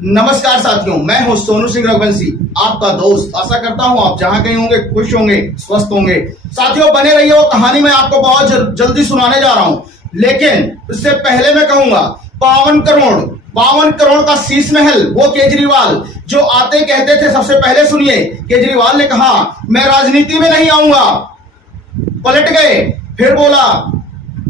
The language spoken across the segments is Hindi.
नमस्कार साथियों, मैं हूं सोनू सिंह रघुवंशी, आपका दोस्त। आशा करता हूं आप जहां कहीं होंगे खुश होंगे, स्वस्थ होंगे। साथियों बने रहिए, वो कहानी मैं आपको बहुत जल्दी सुनाने जा रहा हूं। लेकिन इससे पहले मैं कहूंगा 52 करोड़ का शीश महल, वो केजरीवाल जो आते कहते थे, सबसे पहले सुनिए। केजरीवाल ने कहा मैं राजनीति में नहीं आऊंगा, पलट गए। फिर बोला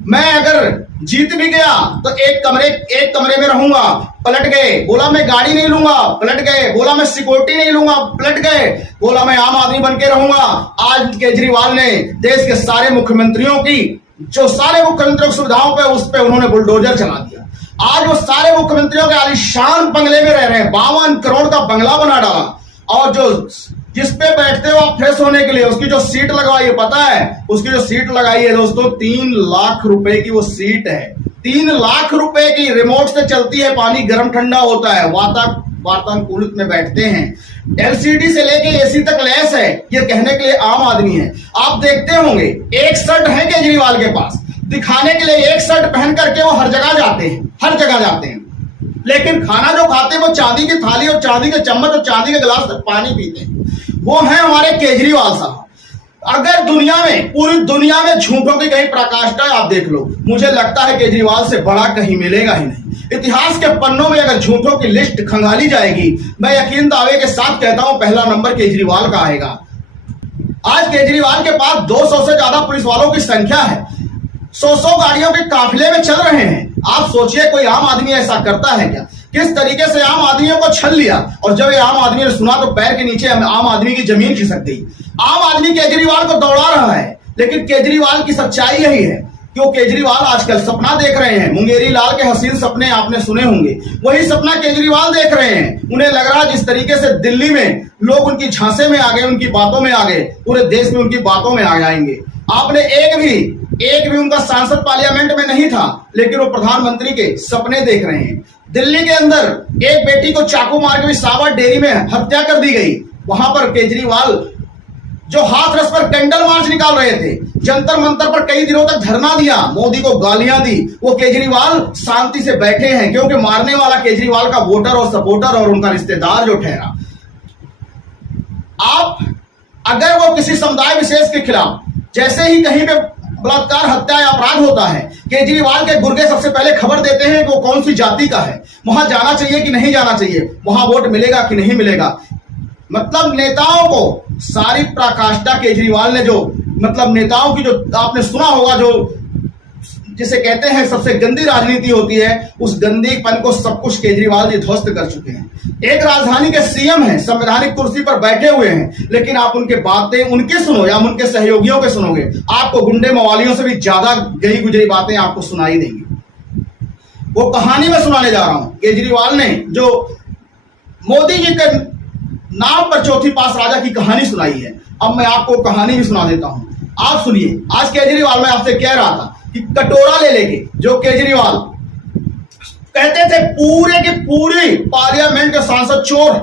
मैं अगर जीत भी गया तो एक कमरे में रहूंगा, पलट गए। बोला मैं गाड़ी नहीं लूंगा, पलट गए। बोला मैं सिक्योरिटी नहीं लूंगा, पलट गए। बोला मैं आम आदमी बन के रहूंगा। आज केजरीवाल ने देश के सारे मुख्यमंत्रियों की सुविधाओं पे उस पे उन्होंने बुलडोजर चला दिया। आज वो सारे मुख्यमंत्रियों के आलीशान बंगले में रह रहे हैं। 52 करोड़ का बंगला बना डाला, और जो जिस पे बैठते हो आप फ्रेश होने के लिए, उसकी जो सीट लगवाई है, पता है उसकी जो सीट लगाई है दोस्तों, 3 लाख रुपए की वो सीट है। 3 लाख रुपए की, रिमोट से चलती है, पानी गर्म ठंडा होता है, वातानुकूलित में बैठते हैं। एलसीडी से लेके एसी तक लैस है। ये कहने के लिए आम आदमी है। आप देखते होंगे एक शर्ट है केजरीवाल के पास, दिखाने के लिए एक शर्ट पहन करके वो हर जगह जाते हैं। लेकिन खाना जो खाते हैं वो चांदी की थाली और चांदी के चम्मच और चांदी के गिलास में पानी पीते हैं। वो है हमारे केजरीवाल साहब। अगर पूरी दुनिया में झूठों की कहीं पराकाष्ठा आप देख लो, मुझे लगता है केजरीवाल से बड़ा कहीं मिलेगा ही नहीं। इतिहास के पन्नों में अगर झूठों की लिस्ट खंगाली जाएगी, मैं यकीन दावे के साथ कहता हूं पहला नंबर केजरीवाल का आएगा। आज केजरीवाल के पास 200 से ज्यादा पुलिस वालों की संख्या है। 100 गाड़ियों के काफिले में चल रहे हैं। आप सोचिए कोई आम आदमी ऐसा करता है क्या? किस तरीके से आम आदमियों को छल लिया। और जब ये आम आदमी ने सुना तो पैर के नीचे आम आदमी की जमीन खिसक गई। आम आदमी केजरीवाल को दौड़ा रहा है, लेकिन केजरीवाल की सच्चाई यही है कि वो केजरीवाल आजकल सपना देख रहे हैं। मुंगेरी लाल के हसीन सपने आपने सुने होंगे, वही सपना केजरीवाल देख रहे हैं। उन्हें लग रहा है जिस तरीके से दिल्ली में लोग उनकी झांसे में आ गए, उनकी बातों में आ गए, पूरे देश में उनकी बातों में आ जाएंगे। आपने एक भी उनका सांसद पार्लियामेंट में नहीं था, लेकिन वो प्रधानमंत्री के सपने देख रहे हैं। दिल्ली के अंदर एक बेटी को चाकू मार के विसावा डेयरी में हत्या कर दी गई। वहां पर केजरीवाल जो हाथरस पर कैंडल मार्च निकाल रहे थे, जंतर मंतर पर कई दिनों तक धरना दिया, मोदी को गालियां दी, वो केजरीवाल शांति से बैठे हैं, क्योंकि मारने वाला केजरीवाल का वोटर और सपोर्टर और उनका रिश्तेदार जो ठहरा। आप अगर वो किसी समुदाय विशेष के खिलाफ, जैसे ही कहीं पे बलात्कार, हत्या या अपराध होता है, केजरीवाल के गुर्गे सबसे पहले खबर देते हैं कि वो कौन सी जाति का है, वहां जाना चाहिए कि नहीं जाना चाहिए, वहां वोट मिलेगा कि नहीं मिलेगा। मतलब नेताओं को सारी पराकाष्ठा केजरीवाल ने नेताओं की जो आपने सुना होगा, जो जिसे कहते हैं सबसे गंदी राजनीति होती है, उस गंदीपन को सब कुछ केजरीवाल जी ध्वस्त कर चुके हैं। एक राजधानी के सीएम हैं, संवैधानिक कुर्सी पर बैठे हुए हैं, लेकिन आप उनके बातें उनके सुनो या उनके सहयोगियों के सुनोगे, आपको गुंडे मवालियों से भी ज्यादा गई गुजरी बातें आपको सुनाई देंगी। वो कहानी में सुनाने जा रहा हूं। केजरीवाल ने जो मोदी जी के नाम पर चौथी पास राजा की कहानी सुनाई है, अब मैं आपको कहानी भी सुना देता हूं। आप सुनिए। आज केजरीवाल, मैं आपसे कह रहा था कि कटोरा ले लेके जो केजरीवाल कहते थे पूरे की पूरी पार्लियामेंट के सांसद चोर हैं,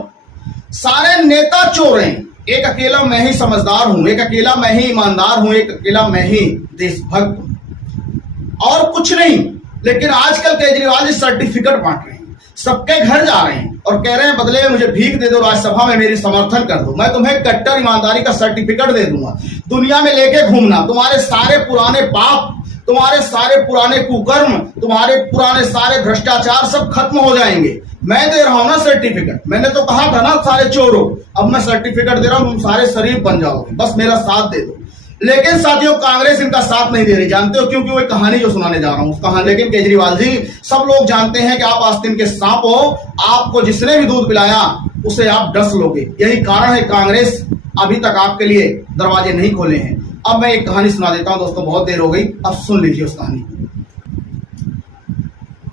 सारे नेता चोर हैं, एक अकेला मैं ही समझदार हूं, एक अकेला मैं ही ईमानदार हूं, एक अकेला मैं ही देशभक्त हूं, और कुछ नहीं। लेकिन आजकल केजरीवाल जी सर्टिफिकेट बांट रहे हैं, सबके घर जा रहे हैं और कह रहे हैं बदले में मुझे भीख दे दो, राज्यसभा में मेरी समर्थन कर दो, मैं तुम्हें कट्टर ईमानदारी का सर्टिफिकेट दे दूंगा, दुनिया में लेके घूमना, तुम्हारे सारे पुराने पाप, तुम्हारे सारे पुराने कुकर्म, तुम्हारे पुराने सारे भ्रष्टाचार सब खत्म हो जाएंगे। मैं दे रहा हूं ना सर्टिफिकेट। मैंने तो कहा था ना सारे चोरों, अब मैं सर्टिफिकेट दे रहा हूं, तुम सारे शरीफ बन जाओगे, बस मेरा साथ दे दो। लेकिन साथियों कांग्रेस इनका साथ नहीं दे रही। जानते हो क्योंकि वो एक कहानी जो सुनाने जा रहा हूं उस कहानी। लेकिन केजरीवाल जी, सब लोग जानते हैं कि आप आस्तीन के सांप हो, आपको जिसने भी दूध पिलाया उसे आप डस लोगे। यही कारण है कांग्रेस अभी तक आपके लिए दरवाजे नहीं खोले हैं। अब मैं एक कहानी सुना देता हूं दोस्तों, बहुत देर हो गई, अब सुन लीजिए उस कहानी को।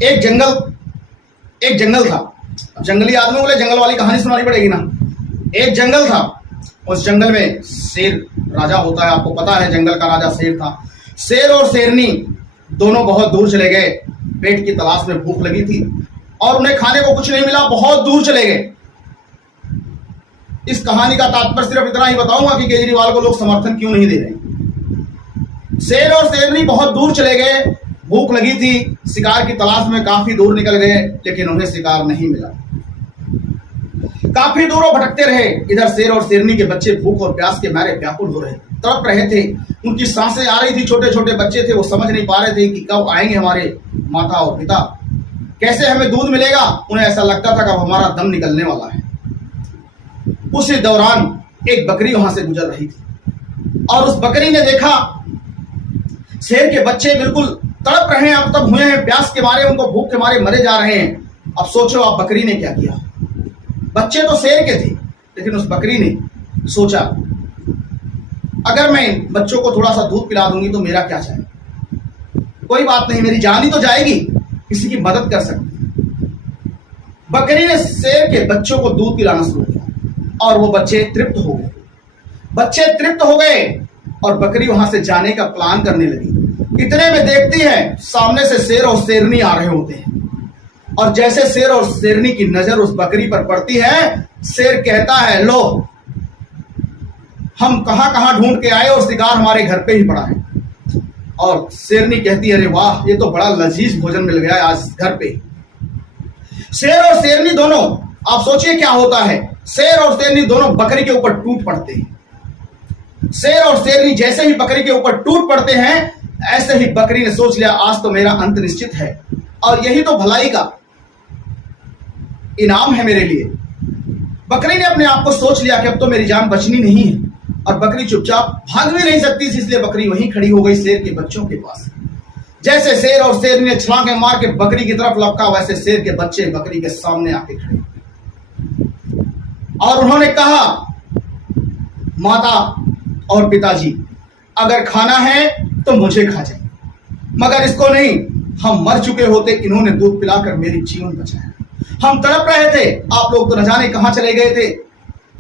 एक जंगल था। अब जंगली आदमियों को जंगल वाली कहानी सुनानी पड़ेगी ना। एक जंगल था, उस जंगल में शेर राजा होता है, आपको पता है जंगल का राजा शेर था। शेर और शेरनी दोनों बहुत दूर चले गए, पेट की तलाश में, भूख लगी थी और उन्हें खाने को कुछ नहीं मिला, बहुत दूर चले गए। इस कहानी का तात्पर्य सिर्फ इतना ही बताऊंगा कि केजरीवाल को लोग समर्थन क्यों नहीं दे रहे। शेर और शेरनी बहुत दूर चले गए, भूख लगी थी, शिकार की तलाश में काफी दूर निकल गए, लेकिन उन्हें शिकार नहीं मिला। काफी दूर वो भटकते रहे। इधर शेर और शेरनी के बच्चे भूख और प्यास के मारे व्याकुल हो रहे, तड़प रहे थे। उनकी सांसें आ रही थी। छोटे छोटे बच्चे थे, वो समझ नहीं पा रहे थे कि कब आएंगे हमारे माता और पिता, कैसे हमें दूध मिलेगा। उन्हें ऐसा लगता था कि अब हमारा दम निकलने वाला है। उसी दौरान एक बकरी वहां से गुजर रही थी और उस बकरी ने देखा शेर के बच्चे बिल्कुल तड़प रहे हैं, अब तक हुए हैं प्यास के मारे, उनको भूख के मारे मरे जा रहे हैं। अब सोचो आप बकरी ने क्या किया। बच्चे तो शेर के थे, लेकिन उस बकरी ने सोचा अगर मैं बच्चों को थोड़ा सा दूध पिला दूंगी तो मेरा क्या जाए, कोई बात नहीं, मेरी जान ही तो जाएगी, किसी की मदद कर सकती। बकरी ने शेर के बच्चों को दूध पिलाना शुरू किया और वो बच्चे तृप्त हो गए। बच्चे तृप्त हो गए और बकरी वहां से जाने का प्लान करने लगी। इतने में देखती है सामने से शेर और शेरनी आ रहे होते हैं और जैसे शेर और शेरनी की नजर उस बकरी पर पड़ती है, शेर कहता है लो, हम कहां कहां ढूंढ के आए और शिकार हमारे घर पे ही पड़ा है। और शेरनी कहती है अरे वाह, ये तो बड़ा लजीज भोजन मिल गया आज घर पे। शेर और शेरनी दोनों, आप सोचिए क्या होता है, शेर और शेरनी दोनों बकरी के ऊपर टूट पड़ते हैं। शेर और शेरनी जैसे ही बकरी के ऊपर टूट पड़ते हैं, ऐसे ही बकरी ने सोच लिया आज तो मेरा अंत निश्चित है और यही तो भलाई का इनाम है मेरे लिए। बकरी ने अपने आप को सोच लिया कि अब तो मेरी जान बचनी नहीं है और बकरी चुपचाप भाग भी नहीं सकती, इसलिए बकरी वहीं खड़ी हो गई शेर के बच्चों के पास। जैसे शेर और शेरनी ने छलांगे मार के बकरी की तरफ लपका, वैसे शेर के बच्चे बकरी के सामने आके खड़े और उन्होंने कहा माता और पिताजी, अगर खाना है तो मुझे खा जाए, मगर इसको नहीं, हम मर चुके होते, इन्होंने दूध पिलाकर मेरी जीवन बचाया। हम तड़प रहे थे, आप लोग तो न जाने कहां चले गए थे,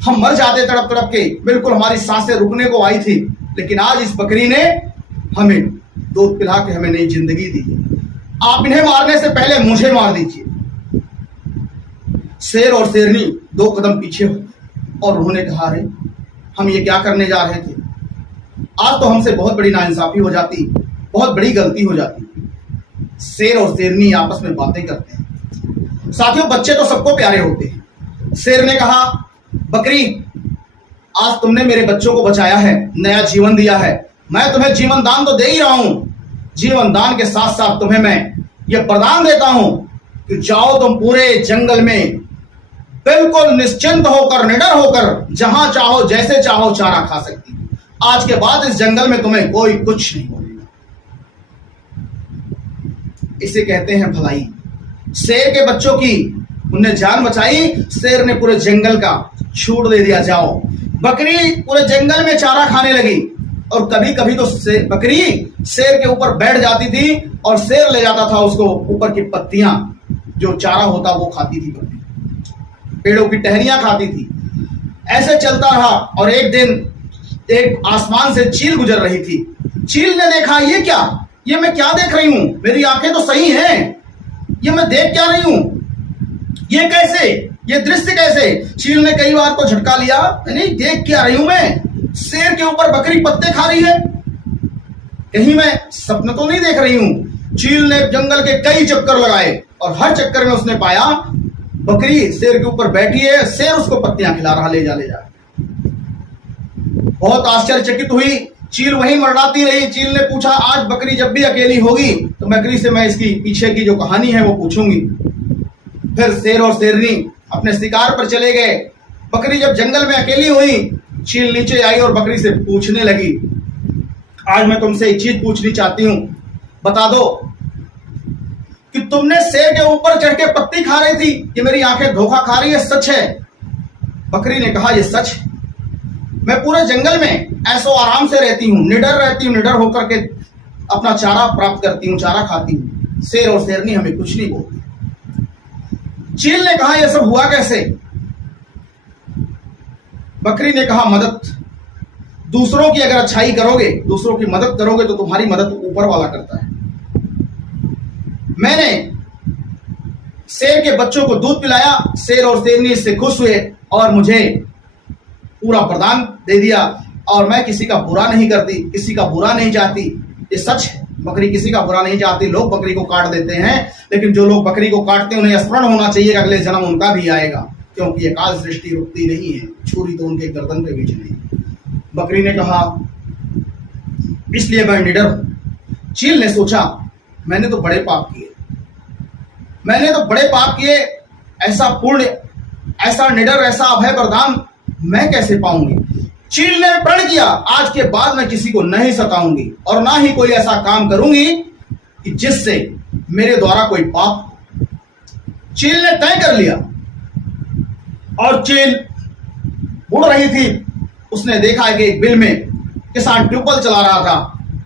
हम मर जाते तड़प तड़प के, बिल्कुल हमारी सांसें रुकने को आई थी, लेकिन आज इस बकरी ने हमें दूध पिला के हमें नई जिंदगी दी। आप इन्हें मारने से पहले मुझे मार दीजिए। शेर और शेरनी 2 कदम पीछे हो और उन्होंने कहा अरे हम ये क्या करने जा रहे थे, आज तो हमसे बहुत बड़ी नाइंसाफी हो जाती, बहुत बड़ी गलती हो जाती। शेर और शेरनी आपस में बातें करते हैं। साथियों, बच्चे तो सबको प्यारे होते हैं। शेर ने कहा बकरी, आज तुमने मेरे बच्चों को बचाया है, नया जीवन दिया है, मैं तुम्हें जीवन दान तो दे ही रहा हूं। जीवन दान के साथ साथ तुम्हें मैं ये वरदान देता हूं कि जाओ तुम पूरे जंगल में बिल्कुल निश्चिंत होकर, निडर होकर, जहां चाहो जैसे चाहो चारा खा सकती। आज के बाद इस जंगल में तुम्हें कोई कुछ नहीं बोलेगा। इसे कहते हैं भलाई। शेर के बच्चों की उन्हें जान बचाई, शेर ने पूरे जंगल का छूट दे दिया, जाओ। बकरी पूरे जंगल में चारा खाने लगी और कभी कभी तो बकरी शेर के ऊपर बैठ जाती थी और शेर ले जाता था उसको ऊपर की पत्तियां, जो चारा होता वो खाती थी, बकरी पेड़ों की टहनियां खाती थी। ऐसे चलता रहा और एक दिन एक आसमान से चील गुजर रही थी। चील ने देखा ये क्या, ये मैं क्या देख रही हूं, मेरी आंखें तो सही हैं, ये मैं देख क्या रही हूं, ये कैसे, ये दृश्य कैसे। चील ने कई बार को झटका लिया, नहीं देख क्या रही हूं मैं, शेर के ऊपर बकरी पत्ते खा रही है, कहीं मैं सपना तो नहीं देख रही हूं। चील ने जंगल के कई चक्कर लगाए और हर चक्कर में उसने पाया बकरी शेर के ऊपर बैठी है, शेर उसको पत्तियां खिला रहा, ले जा। बहुत आश्चर्यचकित हुई चील, वहीं मरड़ाती रही। चील ने पूछा आज बकरी जब भी अकेली होगी तो बकरी से मैं इसकी पीछे की जो कहानी है वो पूछूंगी। फिर शेर और शेरनी अपने शिकार पर चले गए। बकरी जब जंगल में अकेली हुई, चील नीचे आई और बकरी से पूछने लगी आज मैं तुमसे एक चीज पूछनी चाहती हूं, बता दो कि तुमने शेर के ऊपर चढ़ के पत्ती खा रही थी, ये मेरी आंखें धोखा खा रही है, सच है? बकरी ने कहा ये सच है, मैं पूरे जंगल में ऐसो आराम से रहती हूँ, निडर रहती हूँ, निडर होकर के अपना चारा प्राप्त करती हूँ, चारा खाती हूँ, शेर और शेरनी हमें कुछ नहीं बोलती। चील ने कहा यह सब हुआ कैसे? बकरी ने कहा मदद, दूसरों की अगर अच्छाई करोगे, दूसरों की मदद करोगे तो तुम्हारी मदद ऊपर वाला करता है। मैंने शेर के बच्चों को दूध पिलाया, शेर और शेरनी इससे खुश हुए और मुझे पूरा वरदान दे दिया और मैं किसी का बुरा नहीं करती, किसी का बुरा नहीं चाहती। ये सच है, बकरी किसी का बुरा नहीं चाहती। लोग बकरी को काट देते हैं, लेकिन जो लोग बकरी को काटते हैं उन्हें स्मरण होना चाहिए कि अगले जन्म उनका भी आएगा। क्योंकि अकाल सृष्टि रुकती नहीं है, छुरी तो उनके गर्दन पे भी चली। बकरी ने कहा, इसलिए मैं निडर हूं। चील ने सोचा, मैंने तो बड़े पाप किए, ऐसा पुण्य, ऐसा निडर, ऐसा अभय वरदान मैं कैसे पाऊंगी। चील ने प्रण किया, आज के बाद मैं किसी को नहीं सताऊंगी और ना ही कोई ऐसा काम करूंगी कि जिससे मेरे द्वारा कोई पाप। चील ने तय कर लिया और चील उड़ रही थी। उसने देखा कि एक बिल में किसान ट्यूबवेल चला रहा था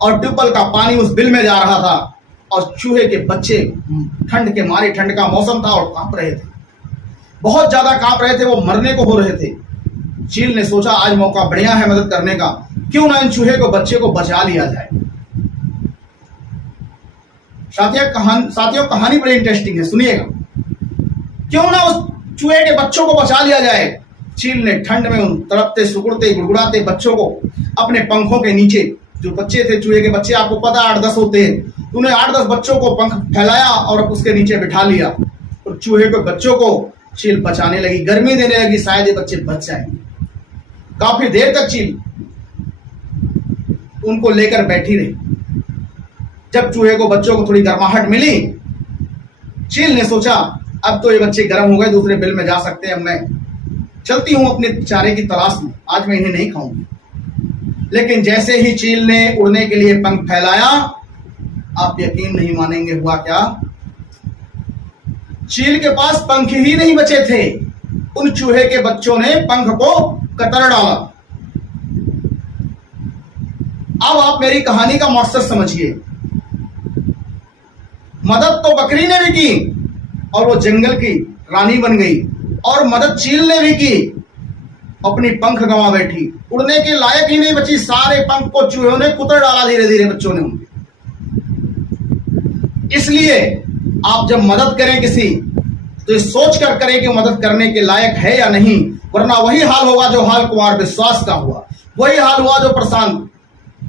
और ट्यूबवेल का पानी उस बिल में जा रहा था और चूहे के बच्चे ठंड के मारे, ठंड का मौसम था और कांप रहे थे, बहुत ज्यादा कांप रहे थे, वो मरने को हो रहे थे। चील ने सोचा, आज मौका बढ़िया है मदद करने का, क्यों ना इन चूहे को, बच्चे को बचा लिया जाए। साथियों कहानी बड़ी इंटरेस्टिंग है, सुनिएगा। क्यों ना उस चूहे के बच्चों को बचा लिया जाए। चील ने ठंड में उन तड़पते, सुकुड़ते, गुड़गुड़ाते बच्चों को अपने पंखों के नीचे, जो बच्चे थे चूहे के बच्चे, आपको पता 8-10 होते हैं, उन्हें 8-10 बच्चों को पंख फैलाया और उसके नीचे बिठा लिया और चूहे के बच्चों को चील बचाने लगी। गर्मी देने लगी, शायद ये बच्चे बच जाएंगे। काफी देर तक चील उनको लेकर बैठी रही। जब चूहे को बच्चों को थोड़ी गर्माहट मिली, चील ने सोचा, अब तो ये बच्चे गर्म हो गए, दूसरे बिल में जा सकते हैं, अब मैं चलती हूं अपने चारे की तलाश में, आज मैं इन्हें नहीं खाऊंगी। लेकिन जैसे ही चील ने उड़ने के लिए पंख फैलाया, आप यकीन नहीं मानेंगे हुआ क्या। चील के पास पंख ही नहीं बचे थे। उन चूहे के बच्चों ने पंख को कतर डाला। अब आप मेरी कहानी का मकसद समझिए। मदद तो बकरी ने भी की और वो जंगल की रानी बन गई, और मदद चील ने भी की, अपनी पंख गंवा बैठी, उड़ने के लायक ही नहीं बची। सारे पंख को चूहों ने कुतर डाला, धीरे धीरे बच्चों ने उनके। इसलिए आप जब मदद करें किसी, तो ये सोच कर करें कि मदद करने के लायक है या नहीं, वरना वही हाल होगा जो हाल कुमार विश्वास का हुआ, वही हाल हुआ जो प्रशांत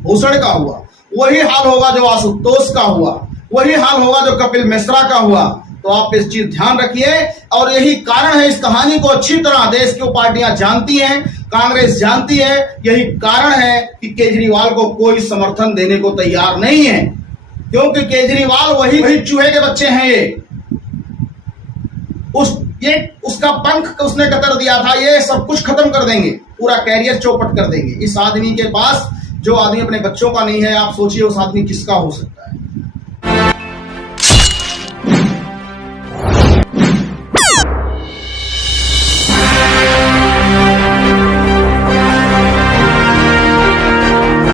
भूषण का हुआ, वही हाल होगा जो आशुतोष का हुआ, वही हाल होगा जो कपिल मिश्रा का हुआ। तो आप इस चीज ध्यान रखिए। और यही कारण है, इस कहानी को अच्छी तरह देश की पार्टियां जानती हैं, कांग्रेस जानती है, यही कारण है कि केजरीवाल को कोई समर्थन देने को तैयार नहीं है, क्योंकि केजरीवाल वही चूहे के बच्चे हैं। उसका पंख उसने कतर दिया था, ये सब कुछ खत्म कर देंगे, पूरा कैरियर चौपट कर देंगे। इस आदमी के पास, जो आदमी अपने बच्चों का नहीं है, आप सोचिए उस आदमी किसका हो सकता है।